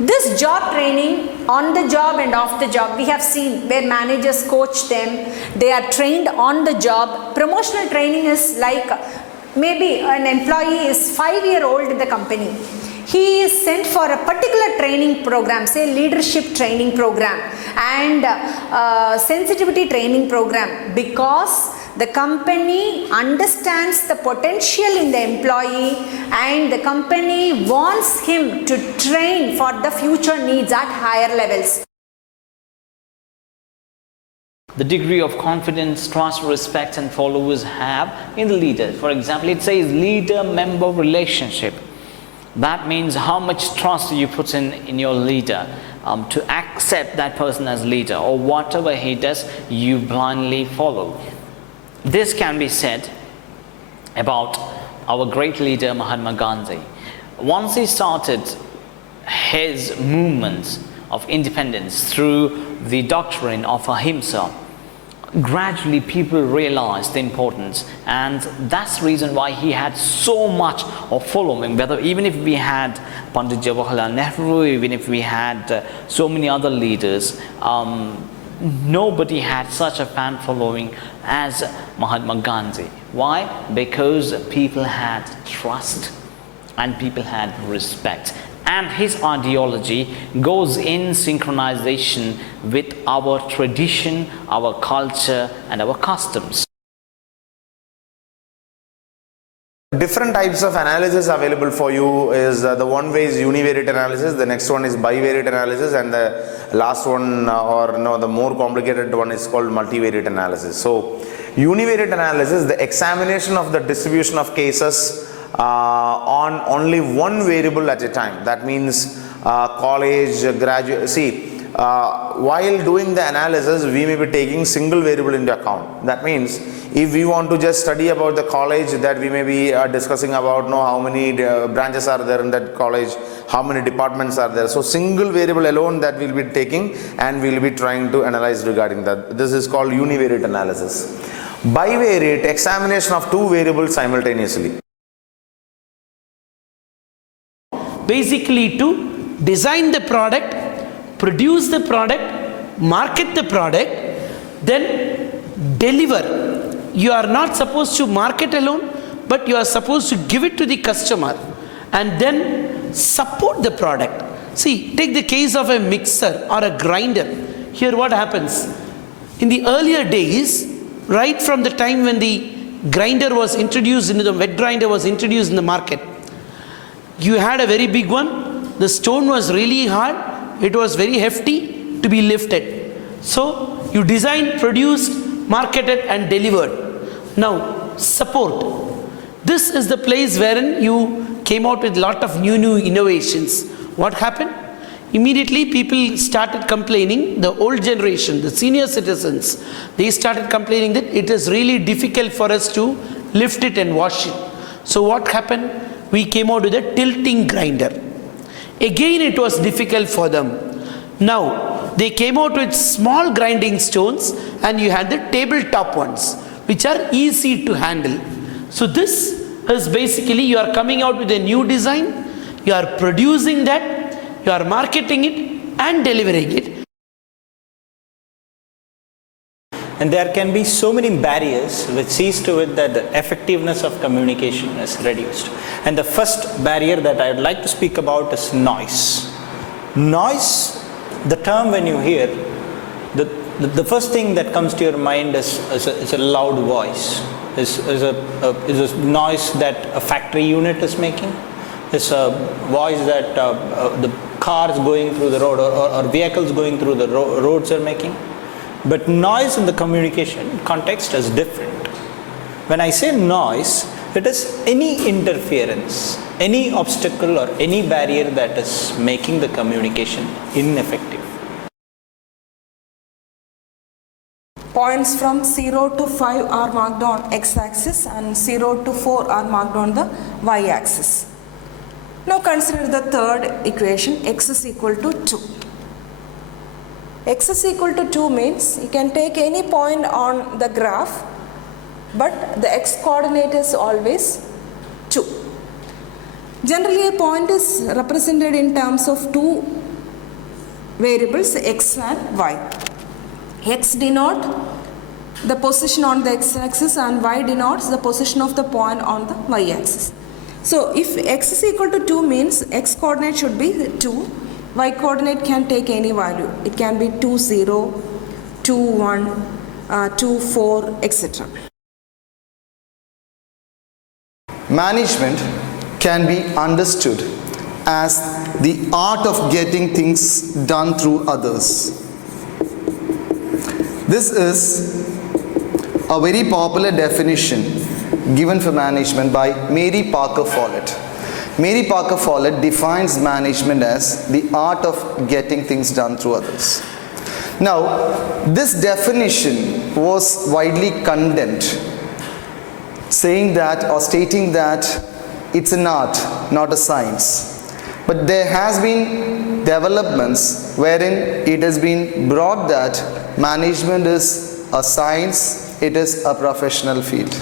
This job training, on the job and off the job, we have seen where managers coach them, they are trained on the job. Promotional training is like maybe an employee is 5-year-old in the company. He is sent for a particular training program, say leadership training program and sensitivity training program, because the company understands the potential in the employee and the company wants him to train for the future needs at higher levels. The degree of confidence, trust, respect and followers have in the leader. For example, it says leader-member relationship. That means how much trust you put in your leader to accept that person as leader, or whatever he does, you blindly follow. This can be said about our great leader Mahatma Gandhi. Once he started his movement of independence through the doctrine of ahimsa, gradually people realized the importance, and that's the reason why he had so much of following. Even if we had Pandit Jawaharlal Nehru, even if we had so many other leaders, nobody had such a fan following as Mahatma Gandhi. Why? Because people had trust and people had respect, and his ideology goes in synchronization with our tradition, our culture and our customs. Different types of analysis available for you is the one way is univariate analysis, the next one is bivariate analysis, and the last one the more complicated one is called multivariate analysis. So univariate analysis, the examination of the distribution of cases on only one variable at a time. That means college, graduate. While doing the analysis, we may be taking single variable into account. That means if we want to just study about the college, that we may be discussing about how many branches are there in that college, how many departments are there. So single variable alone that we'll be taking and we'll be trying to analyze regarding that. This is called univariate analysis. Bivariate, examination of two variables simultaneously. Basically to design the product, produce the product, market the product, then deliver. You are not supposed to market alone, but you are supposed to give it to the customer and then support the product. See, take the case of a mixer or a grinder. Here what happens? In the earlier days, right from the time when the grinder was introduced, the wet grinder was introduced in the market, you had a very big one. The stone was really hard. It was very hefty to be lifted. So you designed, produced, marketed and delivered. Now support. This is the place wherein you came out with a lot of new innovations. What happened? Immediately people started complaining, the old generation, the senior citizens, they started complaining that it is really difficult for us to lift it and wash it. So what happened? We came out with a tilting grinder. Again it was difficult for them. Now they came out with small grinding stones and you had the tabletop ones which are easy to handle. So this is basically you are coming out with a new design, you are producing that, you are marketing it and delivering it. And there can be so many barriers which sees to it that the effectiveness of communication is reduced. And the first barrier that I would like to speak about is noise. Noise, the term when you hear, the first thing that comes to your mind is a loud voice, is a noise that a factory unit is making, is a voice that the cars going through the road or vehicles going through the roads are making. But noise in the communication context is different. When I say noise, it is any interference, any obstacle or any barrier that is making the communication ineffective. Points from 0 to 5 are marked on x-axis and 0 to 4 are marked on the y-axis. Now consider the third equation, x is equal to 2. X is equal to 2 means you can take any point on the graph, but the x coordinate is always 2. Generally a point is represented in terms of two variables x and y. X denote the position on the x-axis and y denotes the position of the point on the y-axis. So if x is equal to 2 means x coordinate should be 2, y coordinate can take any value. It can be 2, 0, 2, 1, 2, 4, etc. Management can be understood as the art of getting things done through others. This is a very popular definition given for management by Mary Parker Follett. Mary Parker Follett defines management as the art of getting things done through others. Now, this definition was widely condemned, saying that or stating that it's an art, not a science. But there has been developments wherein it has been brought that management is a science, it is a professional field.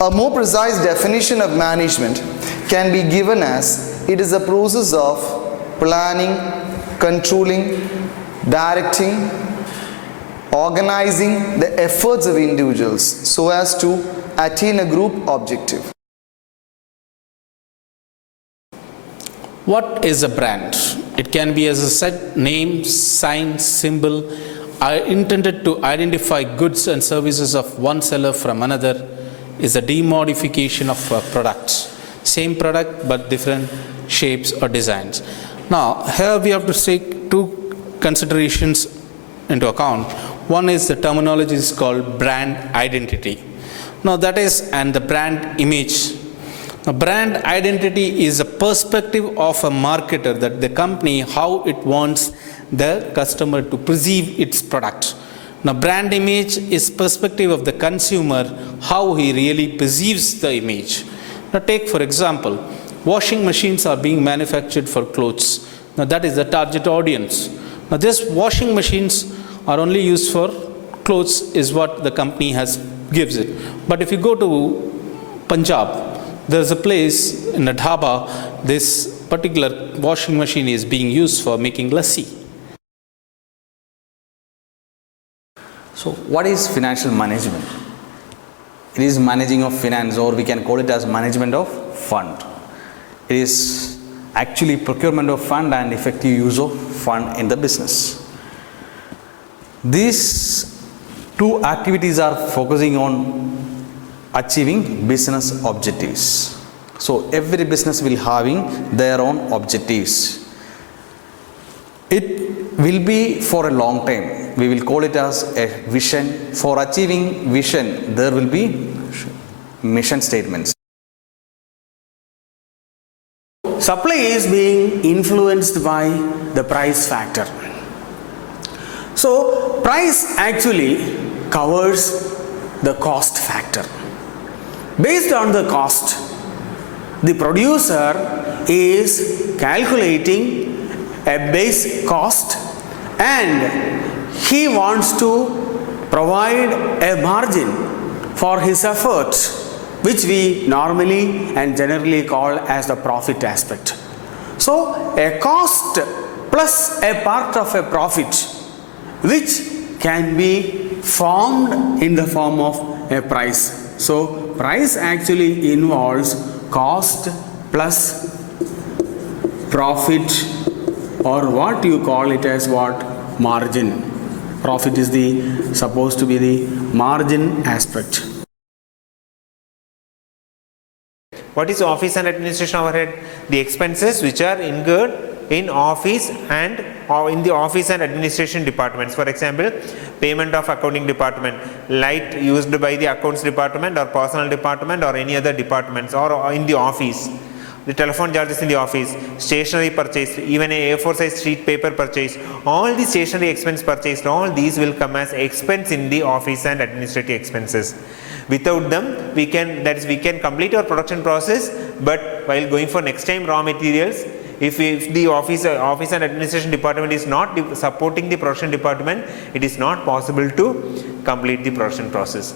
A more precise definition of management can be given as it is a process of planning, controlling, directing, organizing the efforts of individuals so as to attain a group objective. What is a brand? It can be as a set name, sign, symbol, intended to identify goods and services of one seller from another, is a demodification of a product. Same product but different shapes or designs. Now here we have to take two considerations into account. One is the terminology is called brand identity. Now that is, and the brand image. Now, brand identity is a perspective of a marketer, that the company, how it wants the customer to perceive its product. Now brand image is perspective of the consumer, how he really perceives the image. Now take for example, washing machines are being manufactured for clothes. Now that is the target audience. Now these washing machines are only used for clothes is what the company gives it. But if you go to Punjab, there's a place in a dhaba, this particular washing machine is being used for making lassi. So what is financial management? It is managing of finance, or we can call it as management of fund. It is actually procurement of fund and effective use of fund in the business. These two activities are focusing on achieving business objectives. So every business will having their own objectives. It will be for a long time. We will call it as a vision. For achieving vision, there will be mission statements. Supply is being influenced by the price factor. So price actually covers the cost factor. Based on the cost, the producer is calculating a base cost and he wants to provide a margin for his efforts, which we normally and generally call as the profit aspect. So a cost plus a part of a profit, which can be formed in the form of a price. So price actually involves cost plus profit, or what you call it as what? Margin. Profit is supposed to be the margin aspect. What is office and administration overhead? The expenses which are incurred in office and or in the office and administration departments. For example, payment of accounting department, light used by the accounts department or personal department or any other departments, or in the office, the telephone charges in the office, stationery purchase, even a A4 size sheet paper purchase, all the stationery expense purchased, all these will come as expense in the office and administrative expenses. Without them, we can complete our production process, but while going for next time raw materials, if the office and administration department is not supporting the production department, it is not possible to complete the production process.